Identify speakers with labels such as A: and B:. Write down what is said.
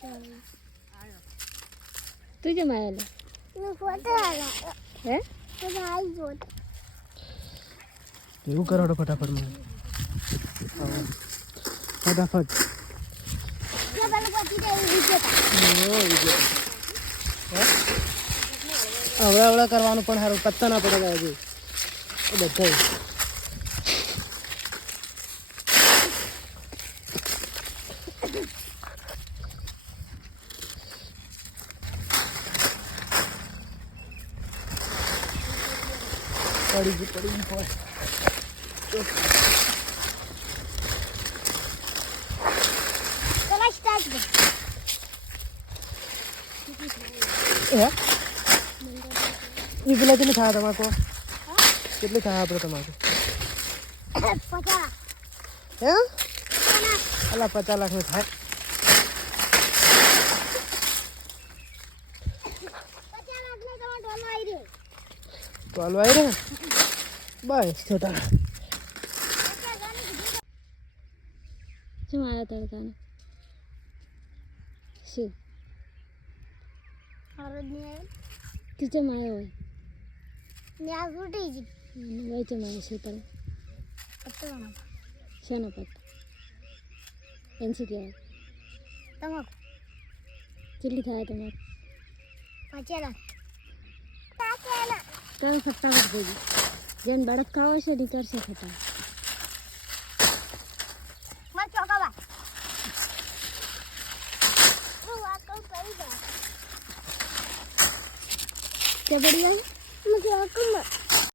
A: तुझे मायाला હે
B: એવું કરો ફટાફટ મને ફટાફટ હવળા કરવાનું પણ સારું પત્તા ના પડે હજુ બધા પડી ગયું ये बिला कितने था तुम्हारे कितने था आप तुम्हारे हैं अल्लाह 50 लाख में था तो हलवाई रे बस छोटा
A: શું આવ્યા તડકાને શું કિચન આવ્યો હોય વચ્ચે મારે શું તને શાનો પત્તો એને શું કહેવાય કેટલી થાય તમારે તારે ફટાફટ ભેગી જેને બળદ ખાવો છે ને કરશે ફટાફટ क्या बढ़िया है मुझे